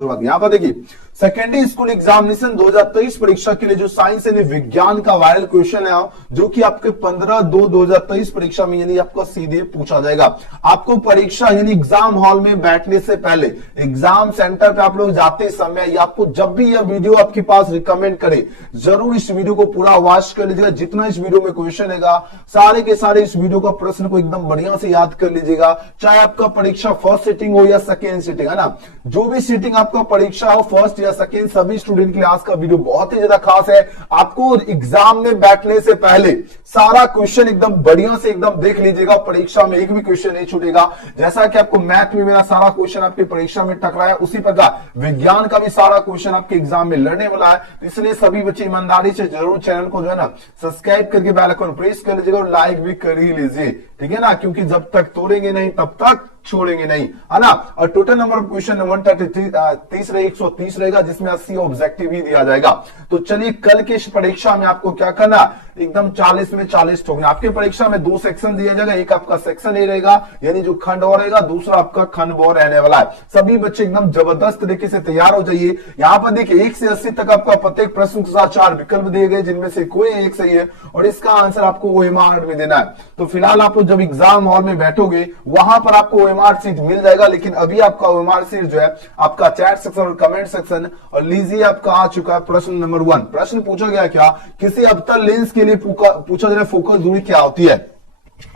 यहाँ पर देखिए सेकेंडरी स्कूल एग्जामिनेशन 2023 परीक्षा के लिए जो साइंस यानी विज्ञान का वायरल क्वेश्चन है जो कि आपके 15/2/2023 परीक्षा में यानी आपको सीधे पूछा जाएगा। आपको परीक्षा यानी एग्जाम हॉल में बैठने से पहले एग्जाम सेंटर पे आप लोग जाते समय या आपको जब भी यह वीडियो आपके पास रिकमेंड करे जरूर इस वीडियो को पूरा वॉच कर लीजिएगा। जितना इस वीडियो में क्वेश्चन है सारे के सारे इस वीडियो का प्रश्न को एकदम बढ़िया से याद कर लीजिएगा। चाहे आपका परीक्षा फर्स्ट सिटिंग हो या सेकेंड सिटिंग है ना, जो भी सिटिंग आपका परीक्षा हो फर्स्ट या सेकेंड, सभी स्टूडेंट के लिए आज का वीडियो बहुत ही ज्यादा खास है। आपको एग्जाम में बैठने से पहले सारा क्वेश्चन एकदम बढ़िया से एकदम देख लीजिएगा। परीक्षा में एक भी क्वेश्चन नहीं छूटेगा। जैसा कि आपको मैथ में मेरा सारा क्वेश्चन आपकी परीक्षा में टकराया, उसी प्रकार विज्ञान का भी सारा क्वेश्चन आपके एग्जाम में लड़ने वाला है। इसलिए सभी बच्चे ईमानदारी से जरूर चैनल को जो है ना सब्सक्राइब करके बेल आइकन प्रेस कर लीजिएगा और लाइक भी कर ही लीजिए, ठीक है ना, क्योंकि जब तक तोड़ेंगे नहीं तब तक छोड़ेंगे नहीं, है ना। और टोटल नंबर ऑफ क्वेश्चन 130 130 रहेगा, जिसमें 80 ऑब्जेक्टिव ही दिया जाएगा। तो चलिए कल की परीक्षा में आपको क्या करना, एकदम 40 में 40 ठोकना। आपके परीक्षा में 2 सेक्शन दिया जाएगा, एक आपका सेक्शन ए रहेगा यानी जो खंड और रहेगा, दूसरा आपका खंड ब रहने वाला है। सभी बच्चे एकदम जबरदस्त तरीके से तैयार हो जाइए। यहाँ पर देखिए 1 से 80 तक आपका प्रत्येक प्रश्न के साथ 4 विकल्प दिए गए, जिनमें से कोई एक सही है और इसका आंसर आपको OMR में देना है। तो फिलहाल आप जब एग्जाम हॉल में बैठोगे वहां पर आपको OMR सीट मिल जाएगा, लेकिन अभी आपका OMR सीट जो है आपका चैट सेक्शन और कमेंट सेक्शन। और लीजिए आपका आ चुका है प्रश्न नंबर 1। प्रश्न पूछा गया क्या, किसी अवतल लेंस के लिए पूछा जा रहा है फोकस दूरी क्या होती है।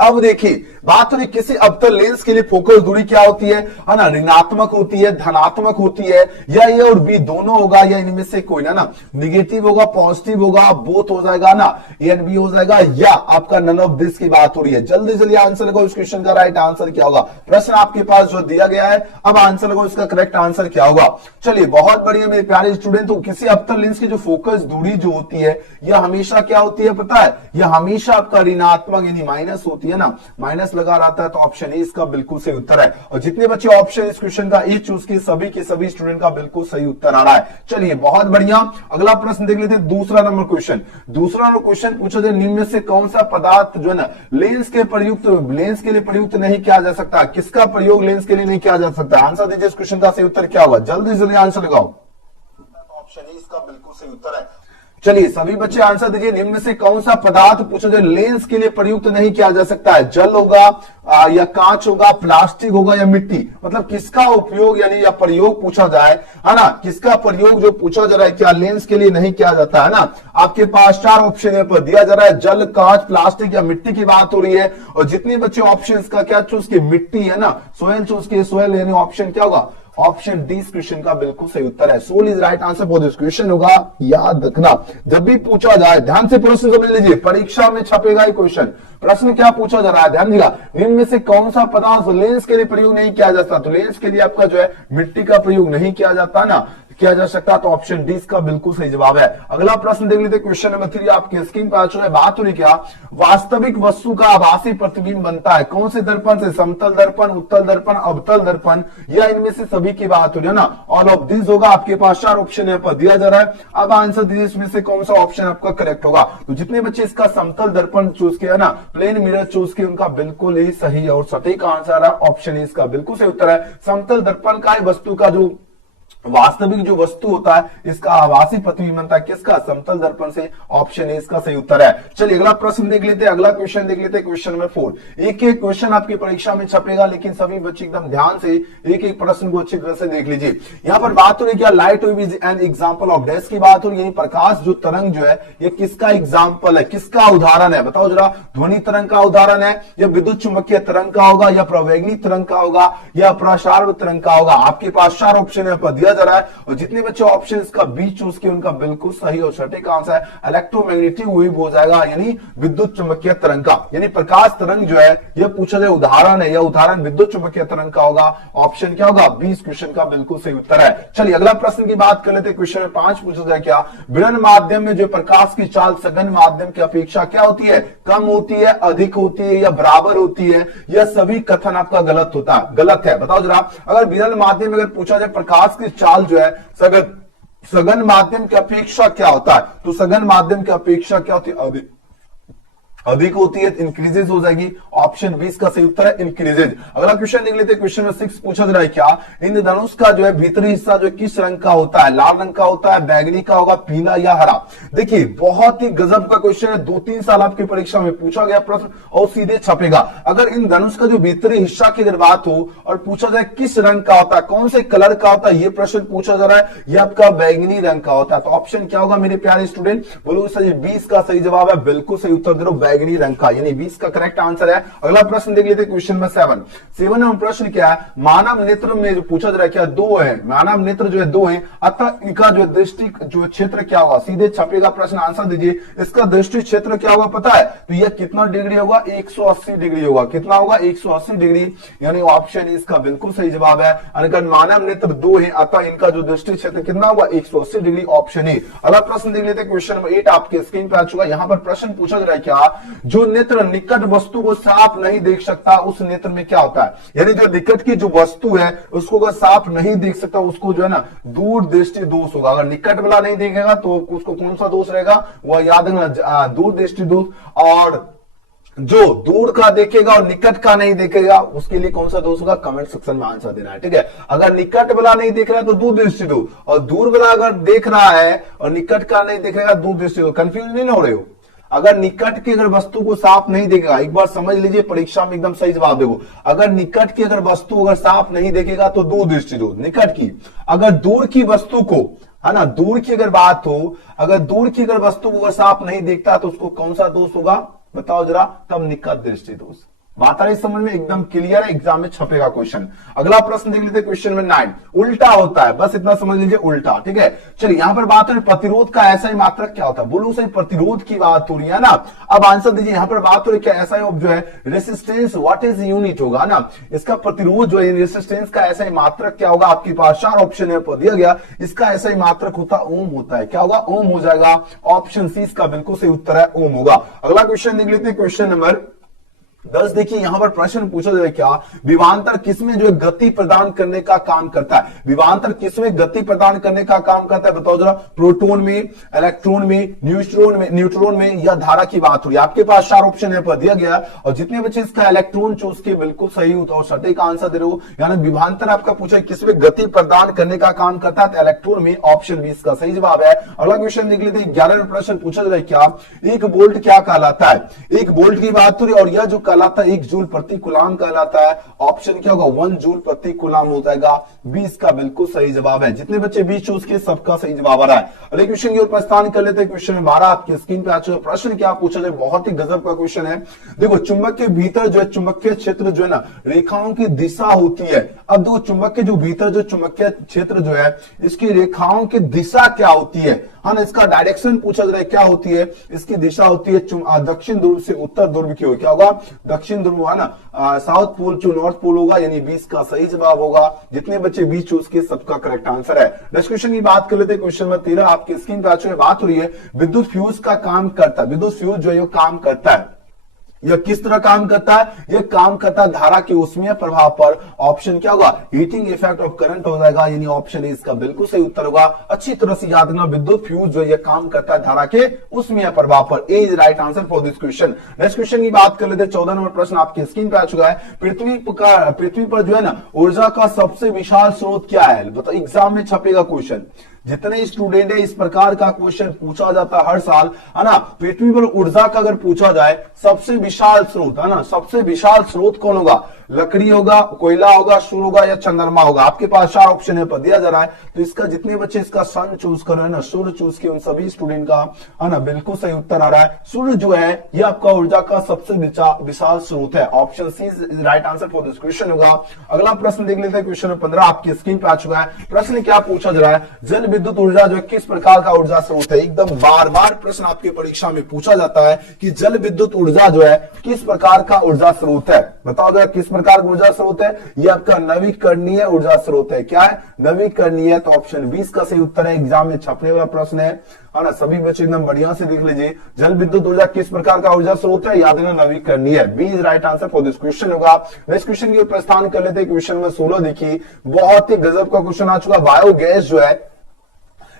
अब देखिए बात हो रही किसी अवतल लेंस के लिए फोकस दूरी क्या होती है ना, ऋणात्मक होती है, धनात्मक होती है, या ए और बी दोनों होगा, या इनमें से कोई ना निगेटिव होगा, पॉजिटिव होगा, बोथ हो जाएगा ना, ए एंड बी हो जाएगा, या आपका नन ऑफ दिस की बात हो रही है। जल्दी जल्दी आंसर लगाओ, इस क्वेश्चन का राइट आंसर क्या होगा। प्रश्न आपके पास जो दिया गया है, अब आंसर लगाओ, इसका करेक्ट आंसर क्या होगा। चलिए बहुत बढ़िया मेरे प्यारे स्टूडेंट, तो किसी अवतल लेंस की जो फोकस दूरी जो होती है यह हमेशा क्या होती है पता है, यह हमेशा आपका ऋणात्मक यानी माइनस होती है ना, माइनस लगा रहता है। तो ऑप्शन ए इसका बिल्कुल सही उत्तर है। और जितने बच्चे ऑप्शन इस क्वेश्चन का ए चूज किए सभी के सभी स्टूडेंट का बिल्कुल सही उत्तर आ रहा है। चलिए बहुत बढ़िया, अगला प्रश्न देख लेते हैं। दूसरा नंबर क्वेश्चन पूछा जाए, निम्न में से कौन सा पदार्थ जो है ना लेंस के लिए प्रयुक्त नहीं किया जा सकता। किसका प्रयोग लेंस के लिए नहीं किया जा सकता, आंसर दीजिए। इस क्वेश्चन का सही उत्तर क्या होगा, जल्दी जल्दी आंसर लगाओ। ऑप्शन ए इसका बिल्कुल सही उत्तर है। चलिए सभी बच्चे आंसर दीजिए, निम्न में से कौन सा पदार्थ पूछा जाए लेंस के लिए प्रयुक्त नहीं किया जा सकता है। जल होगा या कांच होगा, प्लास्टिक होगा या मिट्टी। मतलब किसका उपयोग यानी या प्रयोग पूछा जाए, है ना, किसका प्रयोग जो पूछा जा रहा है क्या लेंस के लिए नहीं किया जाता है ना। आपके पास 4 ऑप्शन यहाँ पर दिया जा रहा है, जल, कांच, प्लास्टिक या मिट्टी की बात हो रही है। और जितने बच्चे ऑप्शन का क्या चूज किए, मिट्टी है ना, सोयल चूज किए, सोयल यानी ऑप्शन क्या होगा, ऑप्शन डी इस क्वेश्चन का बिल्कुल सही उत्तर है। Soul is right answer for this question होगा। याद रखना जब भी पूछा जाए ध्यान से प्रश्न समझ लीजिए, परीक्षा में छपेगा ये क्वेश्चन। प्रश्न क्या पूछा जा रहा है, ध्यान दीजिएगा, इनमें में से कौन सा पदार्थ लेंस के लिए प्रयोग नहीं किया जाता। तो लेंस के लिए आपका जो है मिट्टी का प्रयोग नहीं किया जाता ना, किया जा सकता। तो ऑप्शन डी इसका बिल्कुल सही जवाब है। अगला प्रश्न देख लेते हैं, क्वेश्चन नंबर 3 आपके स्क्रीन पर आ चुका है। बात हो रही क्या, वास्तविक वस्तु का आभासी प्रतिबिंब बनता है कौन से दर्पण से, समतल दर्पण, उत्तल दर्पण, अवतल दर्पण, या इनमें से सभी की बात हो रही है ना। ऑल ऑफ दिस होगा। आपके पास 4 ऑप्शन यहाँ पर दिया जा रहा है। अब आंसर दीजिए इसमें से कौन सा ऑप्शन आपका करेक्ट होगा। तो जितने बच्चे इसका समतल दर्पण चूज किया ना, प्लेन मिरर चूज किया, उनका बिल्कुल ही सही और सटीक आंसर है। ऑप्शन इसका बिल्कुल सही उत्तर है। समतल दर्पण का वस्तु का जो वास्तविक जो वस्तु होता है इसका आभासी प्रतिबिंब बनता है किसका, समतल दर्पण से। ऑप्शन ए इसका सही उत्तर है। चलिए अगला प्रश्न देख लेते हैं, अगला क्वेश्चन देख लेते हैं, क्वेश्चन नंबर 4। एक एक क्वेश्चन आपकी परीक्षा में छपेगा, लेकिन सभी बच्चे एकदम ध्यान से एक एक प्रश्न को अच्छी तरह से देख लीजिए। यहाँ पर बात हो रही क्या, light wave is an example of dash की बात हो रही है। प्रकाश जो तरंग जो है ये किसका एग्जाम्पल है, किसका उदाहरण है, बताओ जरा। ध्वनि तरंग का उदाहरण है, या विद्युत चुंबकीय तरंग का होगा, या प्रवेगनी तरंग का होगा, या प्रसार तरंग का होगा। आपके पास 4 ऑप्शन है पर दिया जा रहा है। और जितने बच्चे ऑप्शन का बी चूज किए उनका बिल्कुल सही और सटीक आंसर है। इलेक्ट्रोमैग्नेटिक वेव हो जाएगा, यानी विद्युत चुंबकीय तरंग का। यानी प्रकाश तरंग जो है यह पूछा जाए उदाहरण है, यह उदाहरण विद्युत चुंबकीय तरंग का होगा। ऑप्शन क्या होगा, बी इस क्वेश्चन का बिल्कुल सही उत्तर है। चलिए अगला प्रश्न की बात कर लेते हैं। क्वेश्चन 5 पूछा जाए क्या, विरल माध्यम में जो प्रकाश की चाल सघन माध्यम की अपेक्षा क्या होती है, कम होती है, अधिक होती है, या बराबर होती है। यह सभी कथन आपका गलत है। बताओ जरा, अगर विरल माध्यम में अगर पूछा जाए प्रकाश की चाल जो है सघन माध्यम की अपेक्षा क्या होता है, तो सघन माध्यम की अपेक्षा क्या होती है, अधिक होती है इंक्रीजेज हो जाएगी। ऑप्शन 20 का सही उत्तर है इंक्रीजेज। अगला क्वेश्चन देख लेते हैं। क्वेश्चन में 6 पूछा जा रहा है क्या, इंद्रधनुष का जो है भीतरी हिस्सा जो किस रंग का होता है, लाल रंग का होता है, बैगनी का होगा, पीला या हरा। देखिए बहुत ही गजब का क्वेश्चन है, 2-3 साल आपकी परीक्षा में पूछा गया प्रश्न और सीधे छपेगा। अगर इन धनुष का जो भीतरी हिस्सा की अगर बात हो और पूछा जाए किस रंग का होता है, कौन से कलर का होता है, ये प्रश्न पूछा जा रहा है, ये आपका बैगनी रंग का होता है। तो ऑप्शन क्या होगा मेरे प्यारे स्टूडेंट, बोलो सर 20 का सही जवाब है, बिल्कुल सही उत्तर दे रहे हो, बैगनी रंग का, यानी 20 का करेक्ट आंसर है। अगला प्रश्न देख लेते हैं क्वेश्चन में 7 नंबर प्रश्न क्या है, मानव नेत्र में जो पूछा जा रहा है क्या, दो है, मानव नेत्र जो है दो है, अतः इनका जो दृष्टि जो क्षेत्र क्या होगा, सीधे छपेगा प्रश्न, आंसर दीजिए। इसका दृष्टि क्षेत्र क्या होगा पता है, तो यह कितना डिग्री होगा, 180 डिग्री होगा। कितना होगा, 180 डिग्री, यानी ऑप्शन इसका बिल्कुल सही जवाब है। अगर मानव नेत्र दो है अतः इनका जो दृष्टि क्षेत्र कितना होगा, 180 डिग्री, ऑप्शन ए। अगला प्रश्न देख लेते हैं। क्वेश्चन नंबर 8 आपके स्क्रीन पे आ चुका है। यहां पर प्रश्न पूछा जा रहा है क्या, जो नेत्र निकट वस्तु को साफ नहीं देख सकता उस नेत्र में क्या होता है, यानी जो निकट की जो वस्तु है उसको अगर साफ नहीं देख सकता उसको जो है ना दूर दृष्टि दोष होगा। अगर निकट वाला नहीं देखेगा तो उसको कौन सा दोष रहेगा, वह याद रखना, दूर दृष्टि दोष। और जो दूर का देखेगा और निकट का नहीं देखेगा उसके लिए कौन सा दोष होगा, कमेंट सेक्शन में आंसर देना है, ठीक है। अगर निकट वाला नहीं देख रहा है तो दूर दृष्टि दो, और दूर वाला अगर देख रहा है और निकट का नहीं देखेगा दूर दृष्टि दो। कंफ्यूज नहीं हो रहे हो, अगर निकट की अगर वस्तु को साफ नहीं देखेगा, एक बार समझ लीजिए परीक्षा में एकदम सही जवाब देगा। अगर निकट की अगर वस्तु अगर साफ नहीं देखेगा तो दूर दृष्टि दो, निकट की। अगर दूर की वस्तु को, है ना, दूर की अगर बात हो, अगर दूर की अगर वस्तु को अगर साफ नहीं देखता तो उसको कौन सा दोष होगा बताओ जरा, तब निकट दृष्टि दोष। बात आ रही समझ में, एकदम क्लियर है, एग्जाम में छपेगा क्वेश्चन। अगला प्रश्न देख लेते हैं। क्वेश्चन में 9 उल्टा होता है, बस इतना समझ लीजिए, उल्टा, ठीक है। चलिए यहां पर बात हो रही प्रतिरोध का ऐसा मात्रक क्या होता है, बोलो सही प्रतिरोध की बात हो रही है ना। अब आंसर दीजिए, यहां पर बात हो रही क्या, ऐसा जो है रेसिस्टेंस, व्हाट इज यूनिट होगा ना, इसका प्रतिरोध जो है रेसिस्टेंस का ऐसा मात्रक क्या होगा, आपके पास 4 ऑप्शन है दिया गया, इसका ऐसा मात्रक होता ओम होता है। क्या होगा, ओम हो जाएगा, ऑप्शन सी इसका बिल्कुल सही उत्तर है, ओम होगा। अगला क्वेश्चन देख लेते हैं। क्वेश्चन नंबर 10 देखिए, यहां पर प्रश्न पूछा जाए क्या, विभवांतर किसमें जो है गति प्रदान करने का काम करता है, विभवांतर किसमें गति प्रदान करने का काम करता है बताओ जरा, प्रोटॉन में, इलेक्ट्रॉन में, न्यूट्रॉन में या धारा की बात हो रही है। आपके पास 4 ऑप्शन है दिया गया और जितने बच्चे इसका इलेक्ट्रॉन चूज के बिल्कुल सही और सटीक आंसर दे रहे हो, यानी विभवांतर आपका पूछा है किसमें गति प्रदान करने का काम करता है, इलेक्ट्रॉन में, ऑप्शन 20 का सही जवाब है। अगला क्वेश्चन देख लेते हैं। 11वां प्रश्न पूछा जाए क्या, एक वोल्ट क्या कहलाता है, एक वोल्ट की बात हो रही और यह जो कहलाता है 1 जूल प्रति कूलाम कहलाता है, ऑप्शन क्या होगा, 1 जूल प्रति कूलाम हो जाएगा, 20 का बिल्कुल सही जवाब है। जितने बच्चे 20 चूज के सबका सही जवाब आ रहा है। अगले क्वेश्चन की ओर प्रस्थान कर लेते हैं। क्वेश्चन में 12 आपकी स्क्रीन पे आ चुका है। प्रश्न क्या पूछा जाए, बहुत ही गजब का क्वेश्चन है। देखो चुंबक के भीतर जो है चुंबकीय क्षेत्र जो है ना रेखाओं की दिशा होती है। अब देखो चुंबक के जो भीतर जो चुंबकीय क्षेत्र जो है इसकी रेखाओं की दिशा क्या होती है, हाँ ना, इसका डायरेक्शन पूछा जा रहा है क्या होती है, इसकी दिशा होती है दक्षिण ध्रुव से उत्तर ध्रुव की ओर। क्या होगा, दक्षिण ध्रुव, है ना, south pole to north pole होगा, यानी 20 का सही जवाब होगा। जितने बच्चे 20 चूज के सबका करेक्ट आंसर है। नेक्स्ट क्वेश्चन की बात कर लेते हैं। क्वेश्चन में 13 आपकी स्क्रीन पे आ चुके हैं। बात हो रही है विद्युत फ्यूज का काम करता है, विद्युत फ्यूज जो है काम करता है, यह किस तरह काम करता है, यह काम करता है धारा के ऊष्मीय प्रभाव पर, ऑप्शन क्या होगा, हीटिंग इफेक्ट ऑफ करंट हो जाएगा, यानी ऑप्शन इसका बिल्कुल सही उत्तर होगा। अच्छी तरह से याद रखना, विद्युत फ्यूज जो है काम करता है धारा के ऊष्मीय प्रभाव पर, A is right answer for this question. Next question की बात कर लेते हैं। 14 नंबर प्रश्न आपकी स्क्रीन पे आ चुका है। पृथ्वी पर जो है ना ऊर्जा का सबसे विशाल स्रोत क्या है, बताओ, एग्जाम में छपेगा क्वेश्चन। जितने स्टूडेंट है इस प्रकार का क्वेश्चन पूछा जाता है हर साल, है ना। पृथ्वी पर ऊर्जा का अगर पूछा जाए सबसे विशाल स्रोत, है ना, सबसे विशाल स्रोत कौन होगा, लकड़ी होगा, कोयला होगा, सूर्य होगा या चंद्रमा होगा। आपके पास 4 ऑप्शन है दिया जा रहा है, तो इसका जितने बच्चे इसका सन चूज कर रहे हैं ना, सूर्य चूज के, उन सभी स्टूडेंट का, है ना, बिल्कुल सही उत्तर आ रहा है। सूर्य जो है ये आपका ऊर्जा का सबसे विशाल स्रोत है, option C is right answer for this question होगा। अगला प्रश्न देख लेते हैं। क्वेश्चन 15 आपकी स्क्रीन पे आ चुका है। प्रश्न क्या पूछा जा रहा है, जल विद्युत ऊर्जा जो किस प्रकार का ऊर्जा स्रोत है। एकदम बार बार प्रश्न आपकी परीक्षा में पूछा जाता है कि जल विद्युत ऊर्जा जो है किस प्रकार का ऊर्जा स्रोत है, बताओ जरा किस प्रकार का ऊर्जा स्रोत है। ये आपका नवीकरणीय ऊर्जा स्रोत है। क्या है, नवीकरणीय, तो ऑप्शन 20 का सही उत्तर है। एग्जाम में छपने वाला प्रश्न है ना, सभी बच्चे एकदम बढ़िया से लिख लीजिए। जल विद्युत ऊर्जा किस प्रकार का ऊर्जा स्रोत है, याद रखना नवीकरणीय, B is right answer for this question होगा। नेक्स्ट क्वेश्चन की प्रस्थान कर लेते हैं। क्वेश्चन में 16 देखिए, बहुत ही गजब का क्वेश्चन आ चुका। बायोगैस जो है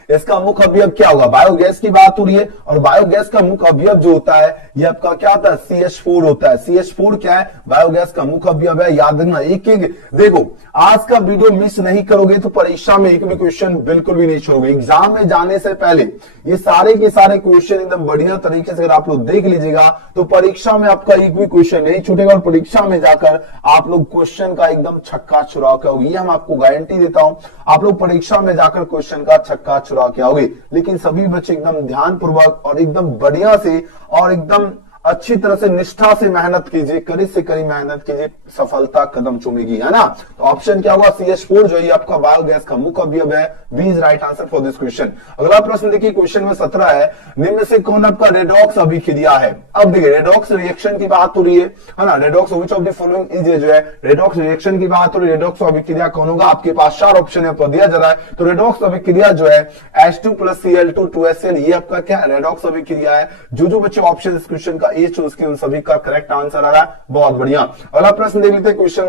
इसका मुख्य अवयव क्या होगा, बायोगैस की बात हो रही है, और बायोगैस का मुख्य अवयव जो होता है ये आपका क्या होता है, CH4 होता है। CH4 क्या है, बायोगैस का मुख्य अवयव है। याद रखना, एक एक देखो, आज का वीडियो मिस नहीं करोगे तो परीक्षा में एक भी क्वेश्चन बिल्कुल भी नहीं छोड़ोगे। एग्जाम में जाने से पहले ये सारे के सारे क्वेश्चन एकदम बढ़िया तरीके से अगर आप लोग देख लीजिएगा तो परीक्षा में आपका एक भी क्वेश्चन नहीं छूटेगा, और परीक्षा में जाकर आप लोग क्वेश्चन का एकदम छक्का छुड़ा के आओगे। ये हम आपको गारंटी देता हूं, आप लोग परीक्षा में जाकर क्वेश्चन का छक्का छुड़ा के आओगे। लेकिन सभी बच्चे एकदम ध्यानपूर्वक और एकदम बढ़िया से और एकदम अच्छी तरह से निष्ठा से मेहनत कीजिए, कड़ी से कड़ी मेहनत कीजिए, सफलता कदम चूमेगी, है ना। तो ऑप्शन क्या होगा, CH4 जो है आपका बायोगैस का मुख्य अवयव है। B is right answer for this question. अगला प्रश्न देखिए, क्वेश्चन में 17 है, निम्न में से कौन आपका रेडॉक्स अभिक्रिया है। अब देखिए रेडॉक्स रिएक्शन की बात हो रही है ना, redox which of the following is, जो है रेडॉक्स रिएक्शन की बात हो रही है। रेडॉक्स अभिक्रिया कौन होगा, आपके पास 4 ऑप्शन है, दिया जा रहा है। तो रेडॉक्स अभिक्रिया जो है H2 + Cl2 2HCl, ये आपका क्या रेडॉक्स अभिक्रिया है। जो बच्चे ऑप्शन इस क्वेश्चन का ए चूज किए उन सभी का करेक्ट आंसर आ रहा है, बहुत बढ़िया। अगला प्रश्न देख लेते हैं, क्वेश्चन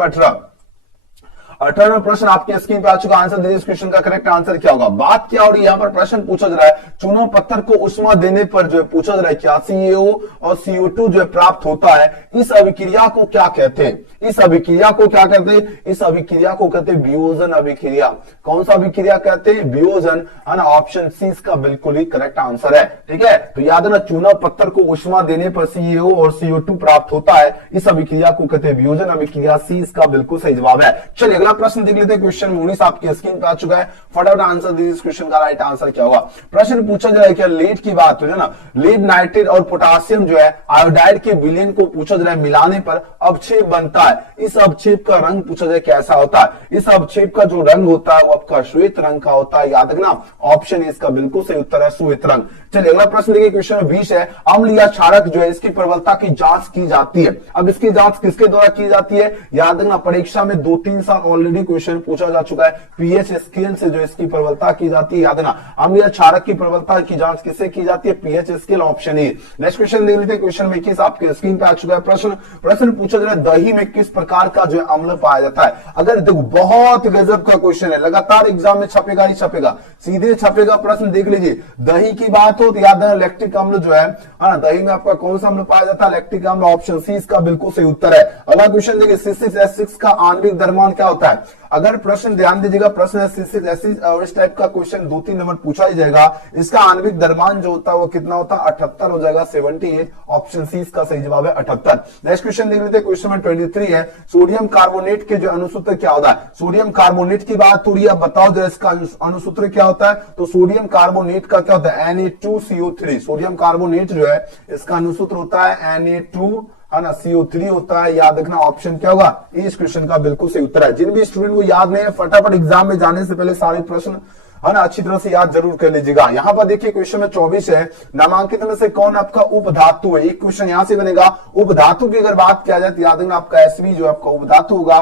18वां प्रश्न आपके स्क्रीन पे आ चुका। आंसर दीजिए, इस क्वेश्चन का करेक्ट आंसर क्या होगा। बात क्या हो रही है यहाँ पर, प्रश्न पूछा जा रहा है चूना पत्थर को उष्मा देने पर जो है पूछा जा रहा है क्या CaO और CO2 जो है प्राप्त होता है, इस अभिक्रिया को क्या कहते हैं। इस अभिक्रिया को क्या कहते हैं, इस अभिक्रिया को कहते हैं वियोजन अभिक्रिया। कौन सा अभिक्रिया कहते हैं, वियोजन, है ना। ऑप्शन सी इसका बिल्कुल ही करेक्ट आंसर है, ठीक है। तो याद रखना, चूना पत्थर को उष्मा देने पर CaO और CO2 प्राप्त होता है, इस अभिक्रिया को कहते हैं वियोजन अभिक्रिया। सी इसका बिल्कुल सही जवाब है। चलिए अगला प्रश्न देख लेते हैं, क्वेश्चन 19 आपके स्क्रीन पे आ चुका है। फटाफट आंसर दीजिए, इस क्वेश्चन का राइट आंसर क्या होगा। प्रश्न पूछा जाए क्या, लीड की बात हो रही है ना, लीड नाइट्रेट और पोटासियम जो है आयोडाइड के विलयन को पूछा जा रहा है मिलाने पर अवक्षेप बनता है। इस अवक्षेप का रंग पूछा जाए कैसा होता है। इस अवक्षेप का जो रंग होता है वो आपका श्वेत रंग का होता है। याद रखना, ऑप्शन इसका बिल्कुल सही उत्तर है श्वेत रंग। चलिए अगला प्रश्न देखिए, क्वेश्चन 20 है, अम्ल या क्षारक जो है इसकी प्रबलता की जांच की जाती है। अब इसकी जांच किसके द्वारा की जाती है, याद रखना, परीक्षा में 2-3 साल ऑलरेडी क्वेश्चन पूछा जा चुका है। पीएच स्केल से जो इसकी प्रबलता की जाती है। याद रखना, अम्ल या क्षारक की प्रबलता की जांच किससे की जाती है, pH scale, option A. Next question देख लेते हैं, क्वेश्चन 21 आपके स्क्रीन पे आ चुका है। प्रश्न पूछा जा रहा है, दही में किस प्रकार का जो है अम्ल पाया जाता है। अगर देखो बहुत गजब का क्वेश्चन है, लगातार एग्जाम में छपेगा ही छपेगा, सीधे छपेगा। प्रश्न देख लीजिए, दही की बात हो तो याद रखना लैक्टिक अम्ल जो है ना, दही में आपका कौन सा अम्ल पाया जाता है, लैक्टिक अम्ल, ऑप्शन सी इसका बिल्कुल सही उत्तर है। अगला क्वेश्चन देखिए, C6H6 का आणविक द्रव्यमान क्या होता है। अगर प्रश्न ध्यान दीजिएगा, प्रश्न है C6H6 और इस टाइप का क्वेश्चन 2-3 नंबर पूछा ही जाएगा। इसका आणविक द्रव्यमान जो होता है वो कितना होता है, 78 हो जाएगा, 78। ऑप्शन सी इसका सही जवाब है, 78। नेक्स्ट क्वेश्चन देख लेते हैं, क्वेश्चन नंबर 23 है, सोडियम कार्बोनेट के जो अनुसूत्र क्या होता है। सोडियम कार्बोनेट की बात हो रही है, बताओ जरा इसका अनुसूत्र क्या होता है। तो सोडियम कार्बोनेट का क्या होता है, Na2CO3। सोडियम कार्बोनेट जो है इसका अनुसूत्र होता है Na2 है ना, CO3 होता है। याद रखना, ऑप्शन क्या होगा, इस क्वेश्चन का बिल्कुल सही उत्तर है। जिन भी स्टूडेंट को याद नहीं है, फटाफट एग्जाम में जाने से पहले सारे प्रश्न है ना अच्छी तरह से याद जरूर कर लीजिएगा। यहां पर देखिए क्वेश्चन में 24 है, नामांकित में से कौन आपका उपधातु है। एक क्वेश्चन यहां से बनेगा, उपधातु की अगर बात किया जाए तो याद रखना आपका Sv जो आपका उपधातु होगा,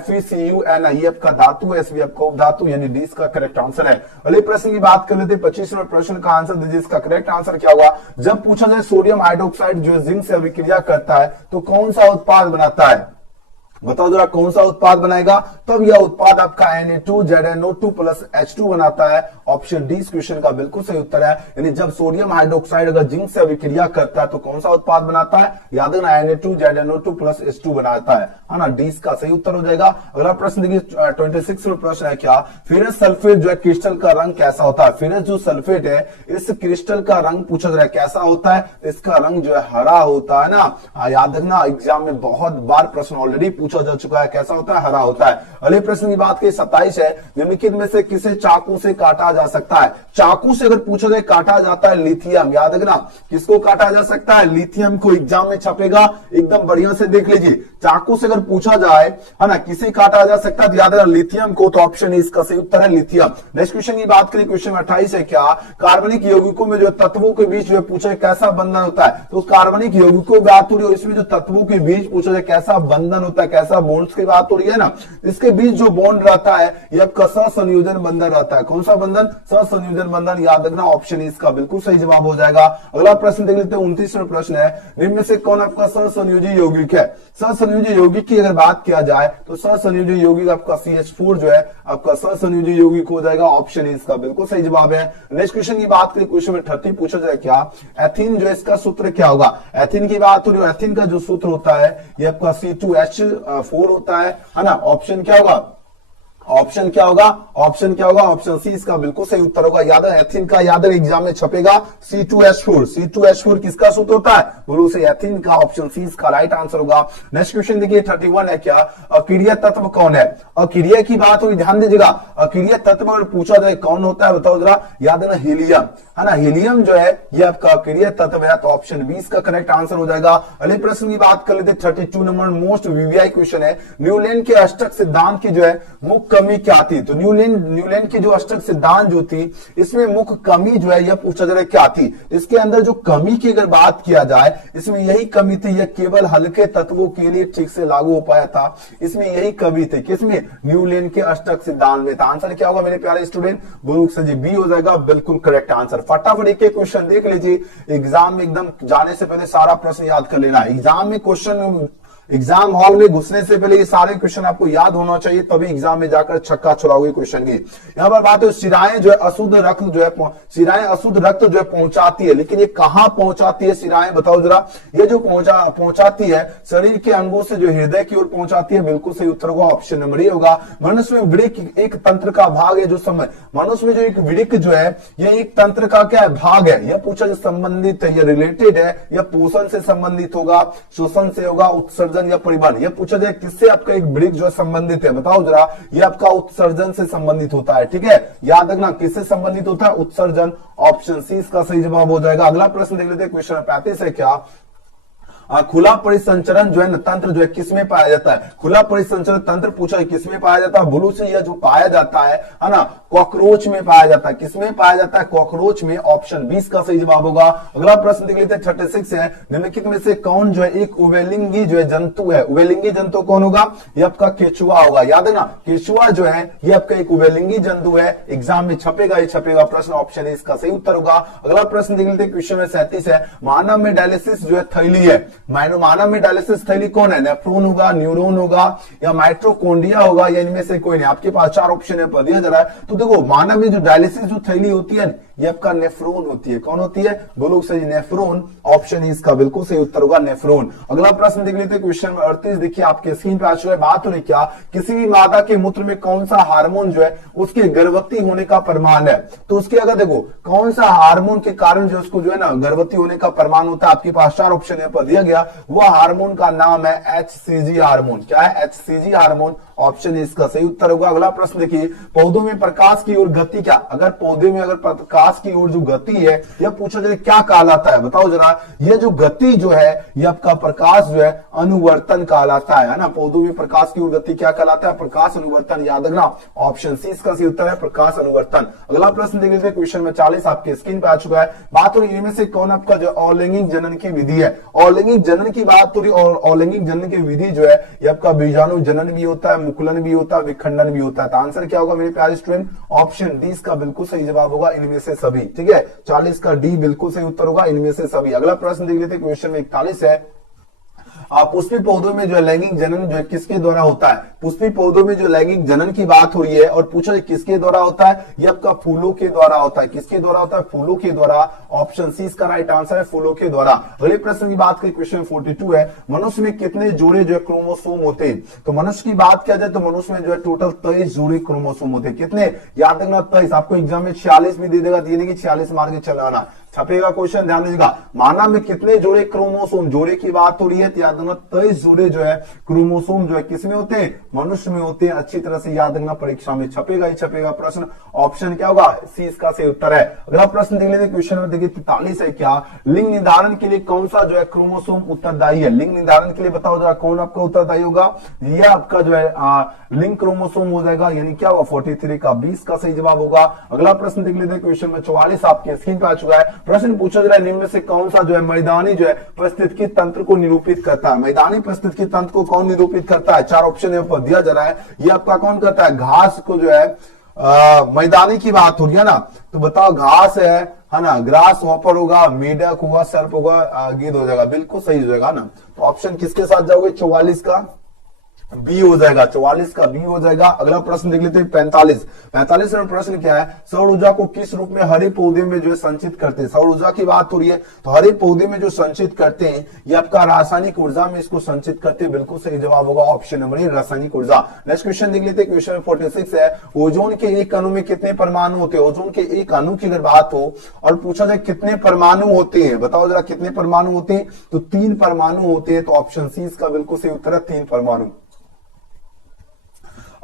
FeCuN, ये आपका धातु है, Sv आपका उपधातु, यानी डी इसका करेक्ट आंसर है। अगले प्रश्न की बात कर लेते हैं, 25वें प्रश्न का आंसर दीजिए, इसका करेक्ट आंसर क्या होगा। जब पूछा जाए सोडियम हाइड्रोक्साइड जो जिंक से अभिक्रिया करता है तो कौन सा उत्पाद बनाता है, बताओ जरा कौन सा उत्पाद बनाएगा। तब यह उत्पाद आपका Na2ZNO2 + H2 बनाता है। ऑप्शन डी इस क्वेश्चन का बिल्कुल सही उत्तर है। यानी जब सोडियम हाइड्रोक्साइड अगर जिंक से अभिक्रिया करता है तो कौन सा उत्पाद बनाता है, याद रखना Na2ZNO2 + H2 बनाता है ना, डी इसका सही उत्तर हो जाएगा। अगला प्रश्न देखिए, 26वां प्रश्न है, क्या फेरस सल्फेट जो है क्रिस्टल का रंग कैसा होता है। फेरस जो सल्फेट है इस क्रिस्टल का रंग पूछा जा रहा है कैसा होता है, इसका रंग जो है हरा होता है ना। याद रखना, एग्जाम में बहुत बार प्रश्न ऑलरेडी पूछा जा चुका है, कैसा होता है, हरा होता है। अगले प्रश्न की बात की 27 है, निम्नलिखित में से किसे चाकू से काटा जा सकता है। चाकू से अगर पूछा जाए काटा जाता है लिथियम। याद रखना, किसको काटा जा सकता है, लिथियम को। एग्जाम में छपेगा, एकदम बढ़िया से देख लीजिए। चाकू से अगर पूछा जाए है ना किसे काटा जा सकता है, तो याद रखना लिथियम को। तो ऑप्शन इसका सही उत्तर है लिथियम। नेक्स्ट क्वेश्चन की बात करें, क्वेश्चन 28 है, क्या कार्बनिक यौगिकों में जो तत्वों के बीच जो पूछा है कैसा बंधन होता है। तो कार्बनिक यौगिकों की बात हो रही है, इसमें जो तत्वों के बीच पूछा जाए कैसा बंधन होता है, ऐसा बॉन्ड्स की बात हो रही है ना, इसके बीच जो बॉन्ड रहता है ये आपका सहसंयोजन बंधन रहता है। कौन सा बंधन? सहसंयोजन बंधन। याद रखना ऑप्शन इसका बिल्कुल सही जवाब हो जाएगा। अगला प्रश्न देख लेते हैं, 29वां प्रश्न है, निम्न में से कौन आपका सहसंयोजी यौगिक है? सहसंयोजी यौगिक की अगर बात किया जाए तो सहसंयोजी यौगिक आपका CH4 जो है आपका सहसंयोजी यौगिक हो जाएगा। ऑप्शन इसका बिल्कुल सही जवाब है। नेक्स्ट क्वेश्चन की बात करें, क्वेश्चन में 30 पूछा जाए क्या एथीन जो है इसका सूत्र क्या होगा? एथीन की बात हो रही है, एथीन का जो सूत्र होता है ये आपका C2H4 होता है ना। ऑप्शन क्या होगा? ऑप्शन क्या होगा? ऑप्शन क्या होगा? ऑप्शन सी इसका बिल्कुल सही उत्तर होगा। याद है एथीन का, याद है एग्जाम में छपेगा C2H4। C2H4 किसका सूत्र होता है? बोलो से एथीन का। ऑप्शन सी इसका राइट आंसर होगा। नेक्स्ट क्वेश्चन देखिए 31 है क्या अक्रिय तत्व कौन है? अक्रिय की बात हुई, ध्यान दीजिएगा। अक्रिय तत्व अगर पूछा जाए कौन होता है बताओ जरा। याद है ना हीलियम, है ना। हीलियम जो है ये आपका अक्रिय तत्व है, तो ऑप्शन बी इसका करेक्ट आंसर हो जाएगा। अगले प्रश्न की बात कर लेते 32 नंबर मोस्ट वीवीआई क्वेश्चन है, न्यूलैंड के अष्टक सिद्धांत की जो है मुख्य कमी क्या थी? तो न्यूलैंड की जो अष्टक सिद्धांत जो थी इसमें मुख्य कमी जो है यह पूछा जा रहा है क्या थी? इसके अंदर जो कमी की अगर बात किया जाए इसमें यही कमी थी, यह केवल हल्के तत्वों के लिए ठीक से लागू हो पाया था। इसमें यही कमी थी, किसमें? न्यूलैंड के अष्टक सिद्धांत में। तो आंसर क्या होगा मेरे प्यारे स्टूडेंट? बोलो सर बी हो जाएगा, बिल्कुल करेक्ट आंसर। फटाफट एक क्वेश्चन देख लीजिए, एग्जाम में एकदम जाने से पहले सारा प्रश्न याद कर लेना। एग्जाम में क्वेश्चन, एग्जाम हॉल में घुसने से पहले ये सारे क्वेश्चन आपको याद होना चाहिए, तभी एग्जाम में जाकर छक्का छुड़ाओगे क्वेश्चन की। यहाँ पर बात है सिराएं जो है अशुद्ध रक्त जो है, सिराएं अशुद्ध रक्त जो है पहुंचाती है, लेकिन ये कहां पहुंचाती है सिराएं बताओ जरा। ये जो पहुंचाती है शरीर के अंगों से जो हृदय की ओर पहुंचाती है। बिल्कुल सही उत्तर होगा, ऑप्शन नंबर ए होगा। मनुष्य में वृक्क एक तंत्र का भाग है जो समय, मनुष्य में जो एक वृक्क जो है ये एक तंत्र का क्या है? भाग है। यह पूछा जो संबंधित है, यह रिलेटेड है, यह पोषण से संबंधित होगा, शोषण से होगा, उत्सर्जन या परिवहन। यह पूछा जाए किससे आपका एक वृक्क जो संबंधित है बताओ जरा। यह आपका उत्सर्जन से संबंधित होता है, ठीक है। याद रखना किससे संबंधित होता है? उत्सर्जन। ऑप्शन सी इसका सही जवाब हो जाएगा। अगला प्रश्न देख लेते हैं, क्वेश्चन 35 है क्या खुला परिसंचरण जो है ना तंत्र जो है किसमें पाया जाता है? खुला परिसंचरण तंत्र पूछा है किसमें पाया जाता है? ब्लू से यह जो पाया जाता है ना कॉकरोच में पाया जाता है। किसमें पाया जाता है? कॉकरोच में। ऑप्शन 20 का सही जवाब होगा। अगला प्रश्न देख लेते हैं 36 है, निम्नलिखित में से कौन जो है एक उभयलिंगी जो है जंतु है? उभयलिंगी जंतु कौन होगा? ये आपका केचुआ होगा। याद है ना केचुआ जो है ये आपका एक उभयलिंगी जंतु है। एग्जाम में छपेगा ही छपेगा प्रश्न, ऑप्शन इसका सही उत्तर होगा। अगला प्रश्न देख लेते हैं, क्वेश्चन में 37 है, मानव में डायलिसिस जो है थैली है, मानव में डायलिसिस थैली कौन है? नेफ्रॉन होगा, न्यूरॉन होगा या माइटोकॉन्ड्रिया होगा, या इनमें से कोई नहीं। आपके पास 4 ऑप्शन है, दिया जा रहा है। तो देखो मानव में जो डायलिसिस जो थैली होती है ये आपका नेफ्रॉन होती है। कौन होती है? बोलो सही नेफ्रॉन। ऑप्शन इसका बिल्कुल सही उत्तर होगा नेफ्रॉन। अगला प्रश्न देख लेते हैं, क्वेश्चन 38 देखिए आपके स्क्रीन पे आ चुका है। बात हो रही क्या किसी भी मादा के मूत्र में कौन सा हार्मोन जो है उसके गर्भवती होने का प्रमाण है? तो उसके अगर देखो कौन सा हार्मोन के कारण जो उसको जो है ना गर्भवती होने का प्रमाण होता है, आपके पास 4 ऑप्शन है पर दिया गया। वह हार्मोन का नाम है HCG हार्मोन। क्या है? HCG hormone. ऑप्शन इसका सही उत्तर होगा। अगला प्रश्न देखिए, पौधों में प्रकाश की ओर गति क्या? अगर पौधे में अगर प्रकाश की ओर जो गति है यह पूछा जाए क्या कहलाता है बताओ जरा। यह जो गति जो है यह आपका प्रकाश जो है अनुवर्तन कहलाता है ना। पौधों में प्रकाश की ओर गति क्या कहलाता है? प्रकाश अनुवर्तन। याद रखना ऑप्शन सी इसका सही उत्तर है, प्रकाश अनुवर्तन। अगला प्रश्न देख लेते हैं, क्वेश्चन में 40 आपके स्क्रीन पे आ चुका है। बात हो रही है इनमें से कौन आपका जो अलैंगिक जनन की विधि है? अलैंगिक जनन की बात हो रही है, और अलैंगिक जनन की विधि जो है यह आपका बीजाणु जनन भी होता है, मुकुलन भी होता है, विखंडन भी होता है। तो आंसर क्या होगा मेरे प्यारे स्टूडेंट? ऑप्शन डी इसका बिल्कुल सही जवाब होगा, इनमें से सभी। ठीक है, 40 का डी बिल्कुल सही उत्तर होगा, इनमें से सभी। अगला प्रश्न देख लेते हैं, क्वेश्चन में 41 है। पुष्पी पौधों में जो लैंगिक जनन जो है किसके द्वारा होता है? पुष्पी पौधों में जो लैंगिक जनन की बात हो रही है और पूछा है किसके द्वारा होता है? ये आपका फूलों के द्वारा होता है। किसके द्वारा होता है? फूलों के द्वारा। ऑप्शन सी इसका राइट आंसर है, फूलों के द्वारा। अगले प्रश्न की बात करें, क्वेश्चन 42 है, मनुष्य में कितने जोड़े जो है क्रोमोसोम होते हैं? तो मनुष्य की बात किया जाए तो मनुष्य में जो है टोटल 23 जोड़े क्रोमोसोम होते हैं। कितने? याद रखना 23। आपको एग्जाम में 46 भी दे देगा, ये नहीं कि 46 मार के चलाना, छपेगा क्वेश्चन, ध्यान दीजिएगा। मानव में कितने जोड़े क्रोमोसोम? जोड़े की बात हो रही है तो याद रखना 23 जोड़े जो है क्रोमोसोम जो है किसमें होते हैं? मनुष्य में होते हैं। अच्छी तरह से याद रखना, परीक्षा में छपेगा ही छपेगा प्रश्न। ऑप्शन क्या होगा? सी इसका सही उत्तर है। अगला प्रश्न देख लेते, क्वेश्चन में देखिए 43 है, क्या लिंग निर्धारण के लिए कौन सा जो है क्रोमोसोम उत्तरदायी है? लिंग निर्धारण के लिए बताओ जरा कौन आपका उत्तरदायी होगा? यह आपका जो है लिंग क्रोमोसोम हो जाएगा, यानी क्या होगा? 43 का 20 का सही जवाब होगा। अगला प्रश्न देख लेते हैं, क्वेश्चन में 44 आपके स्क्रीन पर आ चुका है। प्रश्न पूछा जा रहा है, निम्न में से कौन सा जो है मैदानी जो है पारिस्थितिकी तंत्र को निरूपित करता करता है? मैदानी परिस्थिति तंत्र को कौन निरूपित करता है? चार ऑप्शन यहाँ पर दिया जा रहा है। ये आपका कौन करता है? घास को जो है मैदानी की बात हो रही है ना, तो बताओ घास है ना, ग्रास हॉपर होगा, मेढक होगा, सर्प होगा, गिद्ध हो जाएगा, बिल्कुल सही हो जाएगा ना। तो ऑप्शन किसके साथ जाओगे? 44 का बी हो जाएगा, 44 का बी हो जाएगा। अगला प्रश्न देख लेते हैं 45 में प्रश्न क्या है? सौर ऊर्जा को किस रूप में हरे पौधे में जो है संचित करते हैं? सौर ऊर्जा की बात हो रही है, तो हरे पौधे में जो संचित करते हैं ये आपका रासायनिक ऊर्जा में इसको संचित करते हैं। बिल्कुल सही जवाब होगा ऑप्शन नंबर ए, रासायनिक ऊर्जा। नेक्स्ट क्वेश्चन देख लेते हैं, क्वेश्चन 46 है, ओजोन के एक अणु में कितने परमाणु होते हैं? ओजोन के एक अणु की अगर बात हो और पूछा जाए कितने परमाणु होते हैं, बताओ जरा कितने परमाणु होते हैं? तो 3 परमाणु होते हैं। तो ऑप्शन सी इसका बिल्कुल सही उत्तर है, 3 परमाणु।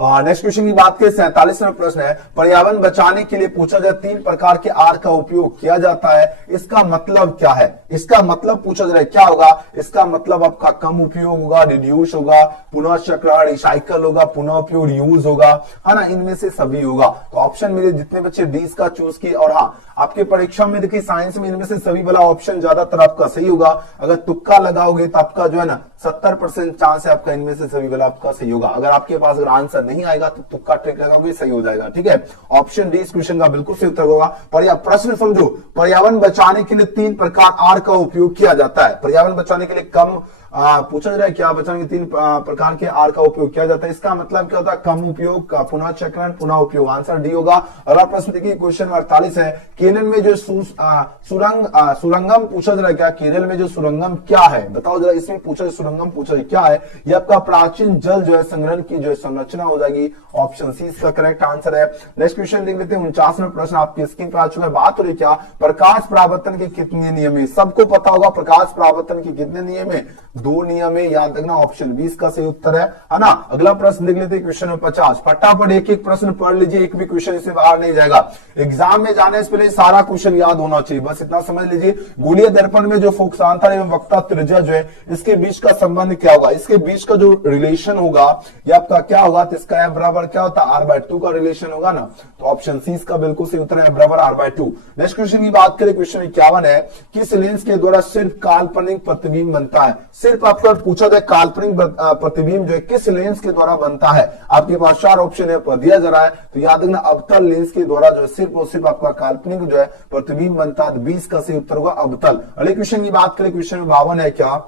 नेक्स्ट क्वेश्चन की बात करें, 47वां प्रश्न है, पर्यावरण बचाने के लिए पूछा जाए 3 प्रकार के आर का उपयोग किया जाता है, इसका मतलब क्या है? इसका मतलब पूछा जा रहा है क्या होगा? इसका मतलब आपका कम उपयोग होगा, रिड्यूस होगा, पुनः चक्रण, रिसाइकल होगा, पुनः उपयोग, यूज होगा, है ना, इनमें से सभी होगा। तो ऑप्शन मेरे जितने बच्चे डी का चूज किए, और हाँ आपके परीक्षा में देखिए साइंस में इनमें से सभी वाला ऑप्शन ज्यादातर आपका सही होगा। अगर तुक्का लगाओगे तो आपका जो है ना 70% चांस है आपका इनमें से सभी वाला आपका सही होगा। अगर आपके पास अगर आंसर नहीं आएगा तो तुक्का ट्रिक लगाओगे, सही हो जाएगा। ठीक है, ऑप्शन डी इस क्वेश्चन का बिल्कुल सही उत्तर होगा। प्रश्न समझो, पर्यावरण बचाने के लिए 3 प्रकार आर का उपयोग किया जाता है। पर्यावरण बचाने के लिए कम पूछा जा रहा है क्या बचाने के 3 प्रकार के आर का उपयोग किया जाता है, इसका मतलब क्या होता है? कम उपयोग, पुनः चक्रण, पुनः उपयोग। आंसर डी होगा। अगला प्रश्न देखिए, क्वेश्चन 48 है, केरल में जो सुरंगम पूछा जा रहा है क्या? केरल में जो सुरंगम क्या है? बताओ जरा, इसमें पूछा सुरंगम पूछा क्या है? ये आपका प्राचीन जल जो है संग्रहण की जो है संरचना हो जाएगी। ऑप्शन सी इसका करेक्ट आंसर है। नेक्स्ट क्वेश्चन देख लेते हैं, 49वां प्रश्न आपकी स्क्रीन पर आ चुका है। बात हो रही क्या? प्रकाश परावर्तन के कितने नियम है? सबको पता होगा प्रकाश परावर्तन के कितने नियम है? 2 नियम है, याद रखना। ऑप्शन 20 का सही उत्तर है ना। अगला प्रश्न देख लेते हैं, क्वेश्चन नंबर 50। फटाफट एक एक प्रश्न पढ़ लीजिए, एक भी क्वेश्चन इससे बाहर नहीं जाएगा। एग्जाम में जाने से पहले सारा क्वेश्चन याद होना चाहिए, बस इतना समझ लीजिए। गोलीय दर्पण में जो फोकसांतर एवं वक्ता त्रिज्या जो है, इसके बीच का संबंध क्या होगा? इसके बीच का जो रिलेशन होगा ये आपका क्या होगा? तो इसका एफ बराबर क्या होता है? r/2 का रिलेशन होगा ना। तो ऑप्शन सी इसका बिल्कुल सही उत्तर है, एफ बराबर r/2। नेक्स्ट क्वेश्चन की बात करें, क्वेश्चन 51 है, किस लेंस के द्वारा सिर्फ काल्पनिक प्रतिबिंब बनता है? सिर्फ आपका पूछा जाए काल्पनिक प्रतिबिंब जो है किस लेंस के द्वारा बनता है? आपके पास 4 ऑप्शन है पर दिया जा रहा है, तो याद रखना अवतल लेंस के द्वारा जो है सिर्फ और सिर्फ आपका काल्पनिक जो है प्रतिबिंब बनता है। 20 का सही उत्तर होगा अवतल। अगले क्वेश्चन की बात करें, क्वेश्चन 52 है क्या?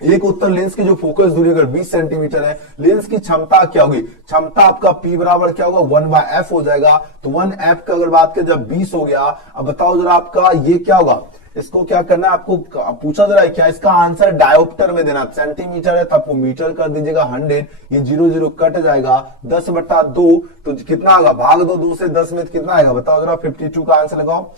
एक उत्तर लेंस की जो फोकस दूरी अगर 20 सेंटीमीटर है, लेंस की क्षमता क्या होगी? क्षमता आपका P बराबर क्या होगा? 1/f हो जाएगा। तो 1f का अगर बात करें जब 20 हो गया, अब बताओ जरा आपका ये क्या होगा? इसको क्या करना है आपको? पूछा जा रहा है क्या? इसका आंसर डायोप्टर में देना। सेंटीमीटर है तो आपको मीटर कर दीजिएगा 100, ये 0 0 कट जाएगा, 10/2 तो कितना होगा? भाग दो 2 से 10 में कितना आएगा? बताओ जरा, 52 का आंसर लगाओ।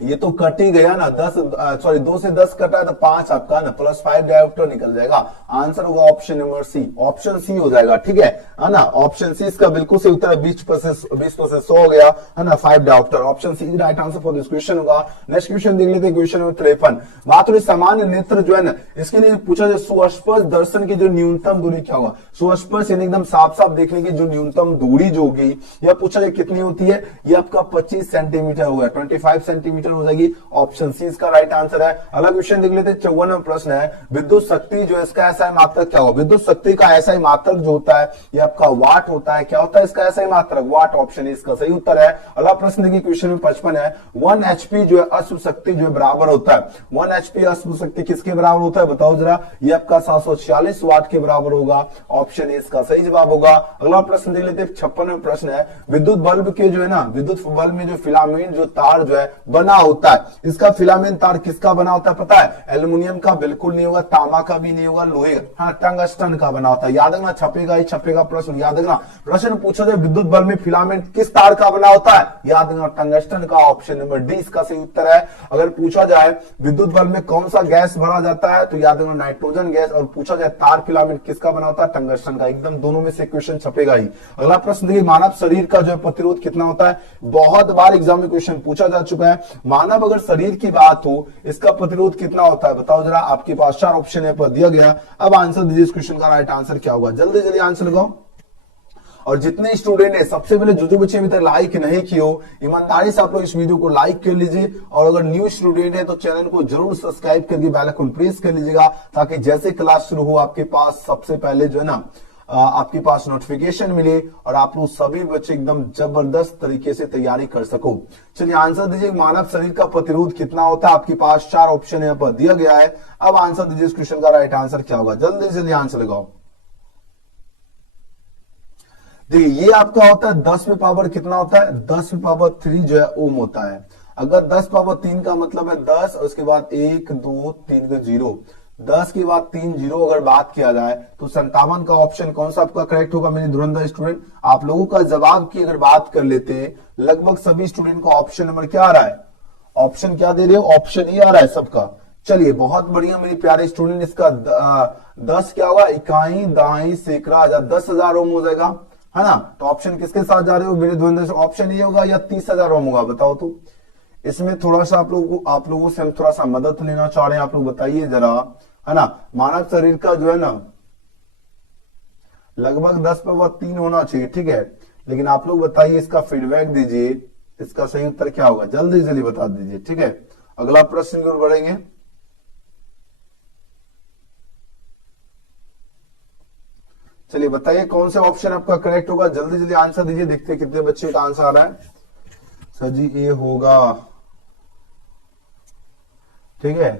ये तो कट ही गया ना, 2 से 10 कटा है तो 5 आपका ना, +5 डायोप्टर निकल जाएगा। आंसर होगा option number C, option C हो जाएगा। ठीक है ना, ऑप्शन सी इसका बिल्कुल सही उत्तर है। 20% 100 हो गया है ना, 5 dioptre. Option C right answer for this question होगा। नेक्स्ट क्वेश्चन देख लेते हैं, क्वेश्चन नंबर 53। मात्र सामान्य नेत्र जो है ना, इसके लिए पूछा जाए सुस्पष्ट दर्शन की जो न्यूनतम दूरी क्या होगा? सुस्पष्ट यानी एकदम साफ साफ देखने की जो न्यूनतम दूरी जो होगी, यह पूछा जाए कितनी होती है? ये आपका 25 सेंटीमीटर होगा, 25 सेंटीमीटर हो जाएगी। ऑप्शन सी इसका राइट आंसर है। अलग क्वेश्चन देख लेते हैं, 54वां प्रश्न है, विद्युत शक्ति जो है इसका एसआई मात्रक क्या होगा? विद्युत शक्ति का एसआई मात्रक जो होता है ये आपका वाट होता है। क्या होता है इसका एसआई मात्रक? वाट। ऑप्शन इसका सही उत्तर है। अगला प्रश्न देखिए, क्वेश्चन में 55 है, 1 HP जो है अश्व शक्ति जो है बराबर होता है। 1 HP अश्व शक्ति किसके बराबर होता है? बताओ जरा। ये आपका 746 वाट के बराबर होगा। ऑप्शन इसका सही जवाब होगा। अगला प्रश्न देख लेते हैं, 56वां प्रश्न है, विद्युत बल्ब के जो है ना, विद्युत बल्ब में जो फिलामेंट जो तार जो है बना होता है, इसका फिलामेंट तार किसका बना होता है पता है? एल्युमिनियम का बिल्कुल नहीं होगा, तांबा का भी नहीं होगा, लोहे हाँ टंगस्टन का बना होता है। याद रखना, छपेगा ही छपेगा प्रश्न, याद रखना। प्रश्न पूछा जाए विद्युत बल्ब में फिलामेंट किस तार का बना होता है? याद रखना टंगस्टन का। ऑप्शन नंबर डी इसका सही उत्तर है। अगर पूछा जाए विद्युत बल्ब में कौन सा गैस भरा जाता है, तो याद रखना नाइट्रोजन गैस। और पूछा जाए तार फिलामेंट किसका बना होता है? टंगस्टन का। एकदम दोनों में से क्वेश्चन छपेगा ही। अगला प्रश्न देखिए, मानव शरीर का जो प्रतिरोध कितना होता है? बहुत बार एग्जाम में क्वेश्चन पूछा जा चुका है। मानव अगर शरीर की बात हो, इसका प्रतिरोध कितना होता है? बताओ जरा। आपके पास 4 ऑप्शन है पर दिया गया। अब आंसर दीजिए, इस क्वेश्चन का राइट आंसर क्या होगा? जल्दी जल्दी आंसर लगाओ। और जितने स्टूडेंट है सबसे पहले जो बच्चे अभी तक लाइक नहीं किए हो, ईमानदारी से आप लोग इस वीडियो को लाइक कर लीजिए, और अगर न्यू स्टूडेंट है तो चैनल को जरूर सब्सक्राइब करके बेल आइकन प्रेस कर लीजिएगा, ताकि जैसे क्लास शुरू हो आपके पास सबसे पहले जो है ना आपके पास नोटिफिकेशन मिले और आप लोग सभी बच्चे एकदम जबरदस्त तरीके से तैयारी कर सको। चलिए आंसर दीजिए, मानव शरीर का प्रतिरोध कितना होता है? आपके पास 4 ऑप्शन यहाँ पर दिया गया है। अब आंसर दीजिए, इस क्वेश्चन का राइट आंसर क्या होगा? जल्दी जल्दी आंसर लगाओ। देखिए ये आपका होता है 10 में पावर कितना होता है? 10 में पावर 3 जो है ओम होता है। अगर 10 पावर 3 का मतलब है 10 और उसके बाद 1 2 3 का 0, 10 के बाद 3 0 अगर बात किया जाए तो 57 का ऑप्शन कौन सा आपका करेक्ट होगा मेरे धुरंधर स्टूडेंट? आप लोगों का जवाब की अगर बात कर लेते हैं, लगभग सभी स्टूडेंट का ऑप्शन नंबर क्या आ रहा है? ऑप्शन क्या दे रहे हो? ऑप्शन ए आ रहा है सबका। चलिए बहुत बढ़िया मेरे प्यारे स्टूडेंट, इसका 10 क्या होगा? इकाई दाई सैकड़ा 10,000 ओम हो जाएगा, है ना? तो ऑप्शन किसके साथ जा रहे हो मेरे धुरंधर? ऑप्शन ये होगा या 30,000 ओम होगा? बताओ तो। इसमें थोड़ा सा आप लोगों से हम थोड़ा सा मदद लेना चाह रहे हैं, आप लोग बताइए जरा, है ना? मानव शरीर का जो है ना लगभग 10 पावर 3 होना चाहिए, ठीक है, लेकिन आप लोग बताइए, इसका फीडबैक दीजिए, इसका सही उत्तर क्या होगा? जल्दी जल्दी बता दीजिए, ठीक है। अगला प्रश्न की ओर बढ़ेंगे। चलिए बताइए कौन सा ऑप्शन आपका करेक्ट होगा? जल्दी जल्दी आंसर दीजिए, देखते हैं कितने बच्चे का आंसर आ रहा है। सर जी ये होगा, ठीक है।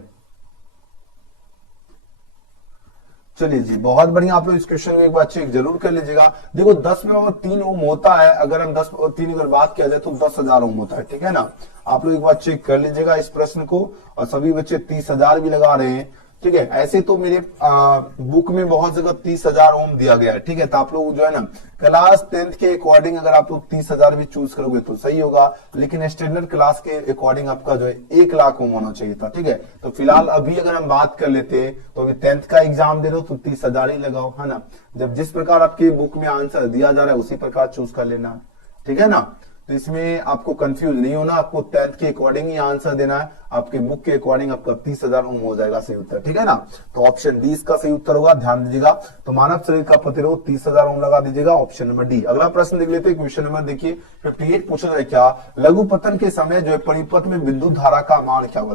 चलिए जी बहुत बढ़िया, आप लोग इस क्वेश्चन को एक बार चेक जरूर कर लीजिएगा। देखो 10 में और 3 ओम होता है, अगर हम 10 और 3 अगर बात किया जाए तो 10,000 ओम होता है, ठीक है ना? आप लोग एक बार चेक कर लीजिएगा इस प्रश्न को, और सभी बच्चे 30,000 भी लगा रहे हैं, ठीक है। ऐसे तो मेरे बुक में बहुत जगह 30,000 ओम दिया गया है, ठीक है। तो आप लोग जो है ना क्लास 10th के अकॉर्डिंग अगर आप लोग 30,000 भी चूज करोगे तो सही होगा, लेकिन स्टैंडर्ड क्लास के अकॉर्डिंग आपका जो है 1 लाख ओम होना चाहिए था, ठीक है। तो फिलहाल अभी अगर हम बात कर लेते तो अभी 10th का एग्जाम दे रहे हो तो 30,000 ही लगाओ, है ना? जब जिस प्रकार आपकी बुक में आंसर दिया जा रहा है उसी प्रकार चूज कर लेना, ठीक है ना? तो इसमें आपको कंफ्यूज नहीं होना, आपको 10th के अकॉर्डिंग ही आंसर देना है, आपके बुक के अकॉर्डिंग आपका 30,000 ओम हो जाएगा सही उत्तर, ठीक है ना? तो ऑप्शन डी इसका सही उत्तर होगा, ध्यान दीजिएगा। तो मानव शरीर का प्रतिरोध 30,000 ओम लगा दीजिएगा, ऑप्शन नंबर डी। अगला प्रश्न देख लेते हैं, क्वेश्चन नंबर देखिए 58 पूछा जाए क्या? लघु पतन के समय जो है परिपथ में विद्युत धारा का मान क्या होगा?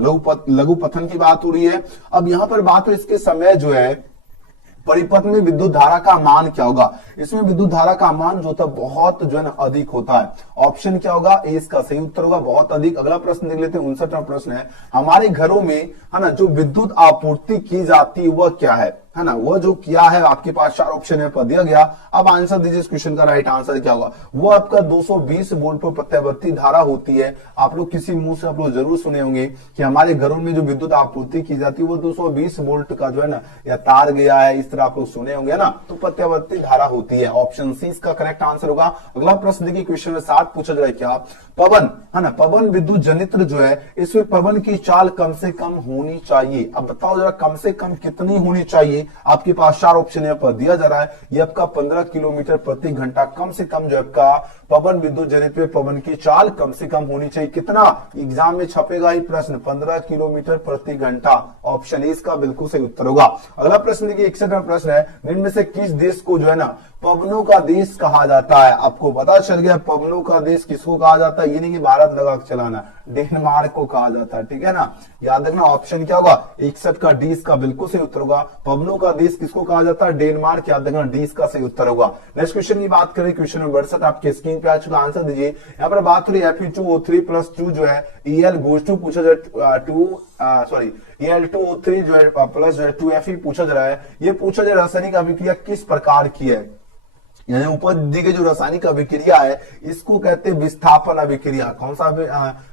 लघु पतन की बात हो रही है। अब यहाँ पर बात हो इसके समय जो है परिपथ में विद्युत धारा का मान क्या होगा? इसमें विद्युत धारा का मान जो होता है बहुत जो है ना अधिक होता है। ऑप्शन क्या होगा? ए इसका सही उत्तर होगा, बहुत अधिक। अगला प्रश्न देख लेते हैं, 59वां प्रश्न है, हमारे घरों में है ना जो विद्युत आपूर्ति की जाती है वह क्या है ना? वह जो क्या है, आपके पास 4 ऑप्शन है पर दिया गया। अब आंसर दीजिए, इस क्वेश्चन का राइट आंसर क्या होगा? वो आपका 220 वोल्ट पर प्रत्यावर्ती धारा होती है। आप लोग किसी मुंह से आप लोग जरूर सुने होंगे कि हमारे घरों में जो विद्युत आपूर्ति की जाती है वो 220 वोल्ट का जो है ना या तार गया है, इस तरह आप लोग सुने होंगे ना, तो प्रत्यावर्ती धारा होती है। ऑप्शन सी इसका करेक्ट आंसर होगा। अगला प्रश्न देखिए, क्वेश्चन में 7 पूछा जाए क्या? पवन है ना, पवन विद्युत जनित्र जो है इसमें पवन की चाल कम से कम होनी चाहिए। अब बताओ जरा कम से कम कितनी होनी चाहिए? आपके पास 4 ऑप्शन यहाँ पर दिया जा रहा है। ये आपका 15 किलोमीटर प्रति घंटा कम से कम जो आपका पवन विद्युत जनित्र पे पवन की चाल कम से कम होनी चाहिए। कितना? एग्जाम में छपेगा ही प्रश्न, 15 किलोमीटर प्रति घंटा। ऑप्शन ए इसका बिल्कुल सही उत्तर होगा। अगला प्रश्न देखिए, 61वां प्रश्न है, निम्न में से किस देश को जो है ना पवनों का देश कहा जाता है? आपको पता चल गया पवनों का देश किसको कहा जाता है? ये नहीं कि भारत लगा के चलाना, डेनमार्क को कहा जाता है, ठीक है ना? याद रखना ऑप्शन क्या होगा? 61 का डी इसका बिल्कुल सही उत्तर होगा। पवनों का देश किसको कहा जाता है? डेनमार्क। याद रखना डी इसका सही उत्तर होगा। नेक्स्ट क्वेश्चन की बात करें, क्वेश्चन नंबर 62 आपके स्क्रीन पे आ चुका, आंसर दीजिए। यहाँ पर बात हो रही है Fe2O3+2 जो है EL पूछा जाए 2 सॉरी EL2O3 जो है प्लस जो है 2Fe पूछा जा रहा है। ये पूछा जाए रासायनिक अभिक्रिया किस प्रकार की है? यानी ऊपर दी गई जो रासायनिक अभिक्रिया है इसको कहते हैं विस्थापन अभिक्रिया। कौन सा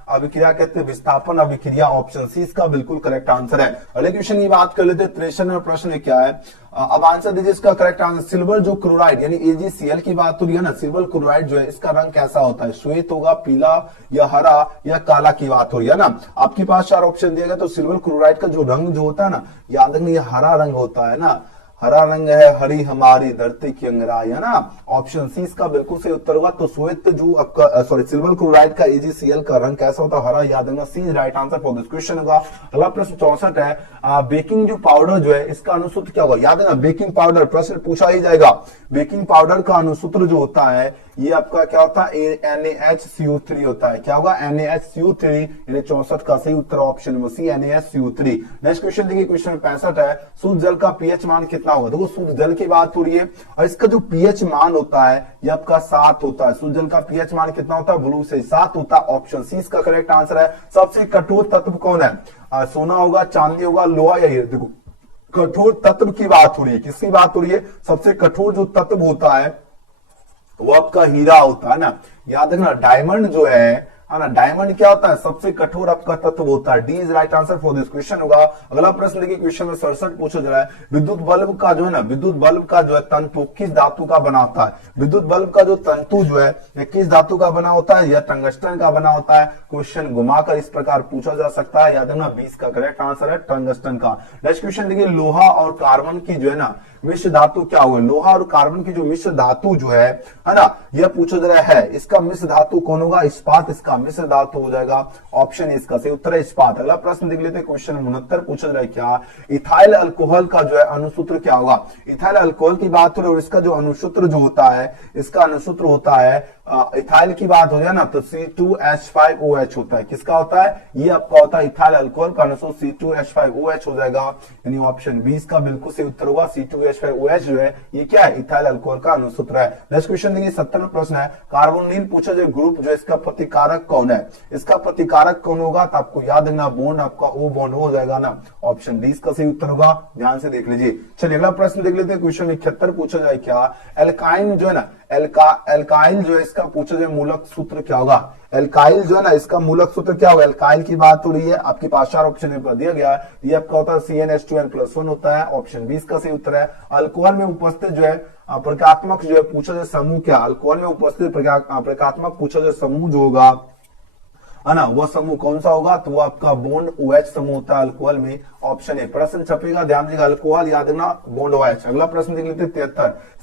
अभिक्रिया कहते हैं? विस्थापन अभिक्रिया। ऑप्शन सी इसका बिल्कुल करेक्ट आंसर है। अगले क्वेश्चन की बात कर लेते हैं, 63वां प्रश्न क्या है? अब आंसर दीजिए इसका करेक्ट आंसर। सिल्वर जो क्लोराइड यानी AgCl की बात हो रही है ना, सिल्वर क्लोराइड जो है इसका रंग कैसा होता है? श्वेत होगा, पीला या हरा या काला की बात हो रही है ना? आपके पास 4 ऑप्शन दिया गया, तो सिल्वर क्लोराइड का जो रंग जो होता है ना, याद रखना ये हरा रंग होता है ना, हरा रंग है, हरी हमारी धरती की अंगराई, है ना। ऑप्शन सी इसका बिल्कुल सही उत्तर होगा। तो श्वेत जो आपका सिल्वर क्लोराइड का AgCl का रंग कैसा होता है, हरा, याद रखना, C is right answer for this question होगा। अगला प्रश्न 64 है, बेकिंग जो पाउडर जो है इसका अनुसूत्र क्या होगा, याद है ना, बेकिंग पाउडर प्रश्न पूछा ही जाएगा। बेकिंग पाउडर का अनुसूत्र जो होता है ये आपका क्या होता है, NaHCO3 होता है। क्या होगा, NaHCO3, यानी 64 का सही उत्तर option number C, NaHCO3। Next question देखिए, क्वेश्चन 65 है, शुद्ध जल का पीएच मान कितना होगा। देखो शुद्ध जल की बात हो रही है और इसका जो पीएच मान होता है ये आपका 7 होता है। शुद्ध जल का पीएच मान कितना होता है, ब्लू से 7 होता है। ऑप्शन सी इसका करेक्ट आंसर है। सबसे कठोर तत्व कौन है, सोना होगा, चांदी होगा, लोहा या हीरा। देखो कठोर तत्व की बात हो रही है, किसकी बात हो रही है, सबसे कठोर जो तत्व होता है वो आपका हीरा होता है ना। याद रखना, डायमंड जो है ना, डायमंड क्या होता है, सबसे कठोर आपका तत्व होता है। D is right answer for this question होगा। अगला प्रश्न देखिए, क्वेश्चन में 67 पूछा जा रहा है, विद्युत बल्ब का जो है ना, विद्युत बल्ब का जो है तंतु किस धातु का बना होता है। विद्युत बल्ब का जो तंतु जो है ये किस धातु का बना होता है, यह टंगस्टन का बना होता है। क्वेश्चन घुमाकर इस प्रकार पूछा जा सकता है। याद रखना, 20 का करेक्ट आंसर है टंगस्टन का। नेक्स्ट क्वेश्चन देखिए, लोहा और कार्बन की जो है ना मिश्र धातु क्या हुआ, लोहा और कार्बन की जो मिश्र धातु जो है ना, यह पूछा जा रहा है, इसका मिश्र धातु कौन होगा, इस्पात इसका मिश्र धातु हो जाएगा। ऑप्शन इसका सही उत्तर है इस्पात। अगला प्रश्न देख लेते हैं, क्वेश्चन 69 पूछा जा रहा है, क्या इथाइल अल्कोहल का जो है अनुसूत्र क्या होगा। इथाइल अल्कोहल की बात हो रही है और इसका जो अनुसूत्र जो होता है, इसका अनुसूत्र होता है, इथाइल की बात हो जाए ना तो C2H5OH होता है। किसका होता है, ये आपका होता है इथाइल अल्कोहल का अनुसूत्र C2H5OH हो जाएगा। यानी ऑप्शन 20 का बिल्कुल सही उत्तर होगा। C2H5OH जो है ये क्या है, इथाइल अल्कोहल का अनुसूत्र है। नेक्स्ट क्वेश्चन देखिए, 70 प्रश्न है, कार्बोनिल पूछा जो ग्रुप जो इसका प्रतिकारक कौन है, इसका प्रतिकारक कौन होगा, तो आपको याद रखना बॉन्ड आपका O बॉन्ड हो जाएगा ना। ऑप्शन 20 का सही उत्तर होगा, ध्यान से देख लीजिए। चलिए अगला प्रश्न देख लेते हैं, क्वेश्चन 71 पूछा जाए, क्या एल्काइन जो है ना, एल्काइल जो है इसका पूछा जाए मूलक सूत्र क्या होगा। एल्काइल जो है ना इसका मूलक सूत्र क्या होगा, एल्काइल की बात हो रही है, आपके पास 4 ऑप्शन पर दिया गया है। ये आपका होता है CnH2n+1 होता है। ऑप्शन 20 का सही उत्तर है। अल्कोहल में उपस्थित जो है प्रकात्मक जो है पूछा जाए समूह क्या, अल्कोहल में उपस्थित प्रकात्मक पूछा जाए समूह जो होगा है ना, वह समूह कौन सा होगा, तो वो आपका बॉन्ड OH समूह होता है अल्कोहल में। Option A. प्रश्न छपेगा, ध्यान दीजिएगा, अल्कोहल याद रखना, बॉन्ड OH। अगला प्रश्न देख लेते हैं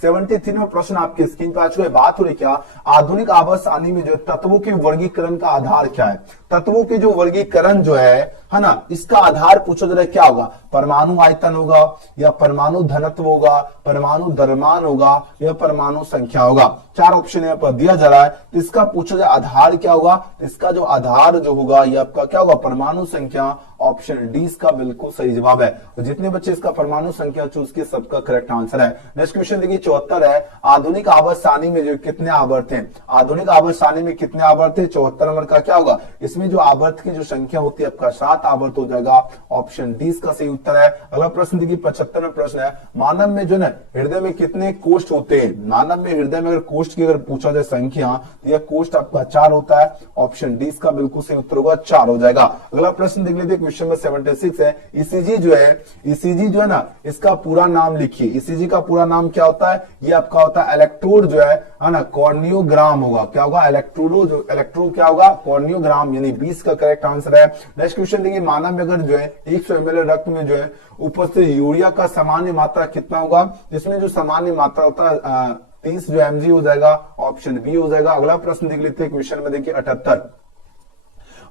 73 में प्रश्न आपके स्क्रीन पर आ चुके। बात हो रही क्या, आधुनिक आवर्त सारणी में जो तत्वों के वर्गीकरण का आधार क्या है। तत्वों के जो वर्गीकरण जो है ना, इसका आधार पूछा जा रहा है क्या होगा, परमाणु आयतन होगा या परमाणु घनत्व होगा, परमाणु द्रव्यमान होगा या परमाणु संख्या होगा। 4 ऑप्शन यहाँ पर दिया जा रहा है। तो इसका पूछा जाए आधार क्या होगा, इसका जो आधार जो होगा ये आपका क्या होगा, परमाणु संख्या। ऑप्शन डी इसका बिल्कुल सही जवाब है। और जितने बच्चे इसका परमाणु संख्या चूज किए सबका करेक्ट आंसर है। नेक्स्ट क्वेश्चन देखिए 74 है, आधुनिक आवर्त सारणी में जो कितने आवर्त हैं, आधुनिक आवर्त सारणी में कितने आवर्त है, 74 नंबर का क्या होगा, इसमें जो आवर्त की जो संख्या होती है आपका 7 आवर्त हो जाएगा। ऑप्शन डी इसका सही उत्तर है। अगला प्रश्न देखिए 75 प्रश्न है, मानव में जो है हृदय में कितने कोष्ठ होते हैं। मानव में हृदय में अगर कोष्ठ की अगर पूछा जाए संख्या तो यह कोष्ठ आपका 4 होता है। ऑप्शन डी इसका बिल्कुल सही उत्तर होगा, 4 हो जाएगा। अगला प्रश्न देख लेते हैं, क्वेश्चन में 76 है, ईसीजी जो है ना, इसका पूरा नाम लिखिए। ईसीजी का पूरा नाम क्या होता है, ये आपका होता है इलेक्ट्रोड जो है ना, कॉर्नियोग्राम होगा। क्या होगा, इलेक्ट्रो क्या होगा, कॉर्नियोग्राम, यानी 20 का करेक्ट आंसर है। नेक्स्ट क्वेश्चन देखिए, मानव में अगर जो है 100 ml रक्त में जो है उपस्थित यूरिया का सामान्य मात्रा कितना होगा, इसमें जो सामान्य मात्रा होता है 30 जो mg हो जाएगा। ऑप्शन बी हो जाएगा। अगला प्रश्न देख लेते हैं, क्वेश्चन में देखिए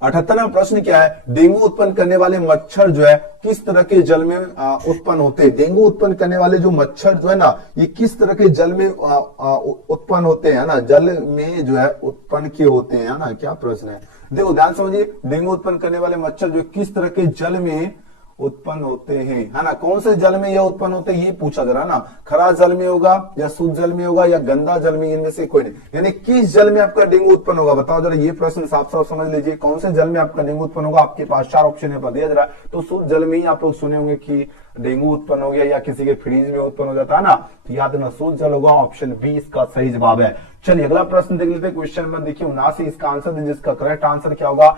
78वां प्रश्न क्या है, डेंगू उत्पन्न करने वाले मच्छर जो है किस तरह के जल में उत्पन्न होते हैं। डेंगू उत्पन्न करने वाले जो मच्छर जो है ना, ये किस तरह के जल में उत्पन्न होते हैं ना, जल में जो है उत्पन्न किए होते हैं ना। क्या प्रश्न है, देखो ध्यान समझिए, डेंगू उत्पन्न करने वाले मच्छर जो किस तरह के जल में उत्पन्न होते हैं, है ना, कौन से जल में यह उत्पन्न होते हैं ये पूछा जा रहा है ना। खरा जल में होगा या शुद्ध जल में होगा या गंदा जल में, इनमें से कोई नहीं। यानी किस जल में आपका डेंगू उत्पन्न होगा, बताओ जरा, ये प्रश्न साफ साफ समझ लीजिए, कौन से जल में आपका डेंगू उत्पन्न होगा। आपके पास 4 ऑप्शन है पर दिया जा रहा है, तो शुद्ध जल में ही आप लोग सुने होंगे कि डेंगू उत्पन्न हो गया या किसी के फ्रीज में उत्पन्न हो जाता है ना, तो याद रखना शुद्ध जल होगा। ऑप्शन बी इसका सही जवाब है। चलिए अगला प्रश्न देख लेते हैं, क्वेश्चन नंबर देखिए 79, इसका आंसर दीजिए, जिसका करेक्ट आंसर क्या होगा।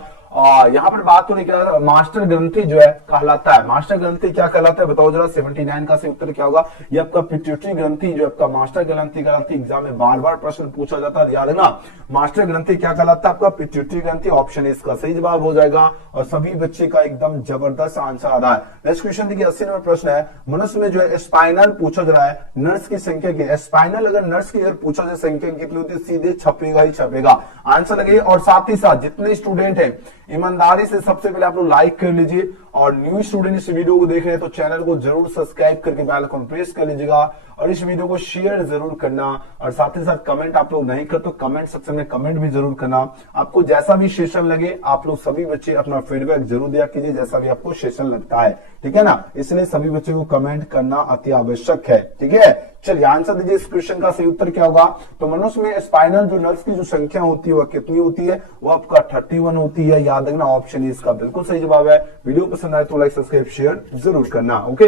यहाँ पर बात होने क्या, मास्टर ग्रंथि जो है कहलाता है, मास्टर ग्रंथि क्या कहलाता है बताओ जरा। 79 का सही उत्तर क्या होगा, ये आपका पिट्यूटरी ग्रंथि जो आपका मास्टर ग्रंथि कहलाती है। एग्जाम में बार बार प्रश्न पूछा जाता है, याद है ना, मास्टर ग्रंथि क्या कहलाता है आपका, पिट्यूटरी ग्रंथि। ऑप्शन इसका सही जवाब हो जाएगा और सभी बच्चे का एकदम जबरदस्त आंसर आ रहा है। नेक्स्ट क्वेश्चन देखिए 80 नंबर प्रश्न है, मनुष्य में जो है स्पाइनल पूछा जा रहा है, नर्स की संख्या क्या है। स्पाइनल अगर नर्स की अगर पूछा जाए संख्या कितनी होती है, सीधे छपेगा ही छपेगा आंसर लगे। और साथ ही साथ जितने स्टूडेंट हैं ईमानदारी से सबसे पहले आप लोग लाइक कर लीजिए, और न्यू स्टूडेंट इस वीडियो को देख रहे हैं तो चैनल को जरूर सब्सक्राइब करके बेल आइकन प्रेस कर लीजिएगा, और इस वीडियो को शेयर जरूर करना, और साथ ही साथ कमेंट आप लोग नहीं कर तो कमेंट सेक्शन में कमेंट भी जरूर करना। आपको जैसा भी सेशन लगे आप लोग सभी बच्चे अपना फीडबैक जरूर दिया कीजिए, जैसा भी आपको सेशन लगता है, ठीक है ना। इसलिए सभी बच्चों को कमेंट करना अति आवश्यक है, ठीक है। चलिए आंसर दीजिए, इस क्वेश्चन का सही उत्तर क्या होगा। तो मनुष्य में स्पाइनल जो नर्व्स की जो संख्या होती है वह कितनी होती है, वो आपका 31 होती है। याद रखना ऑप्शन इसका बिल्कुल सही जवाब है। वीडियो पसंद आए तो लाइक सब्सक्राइब शेयर जरूर करना, ओके।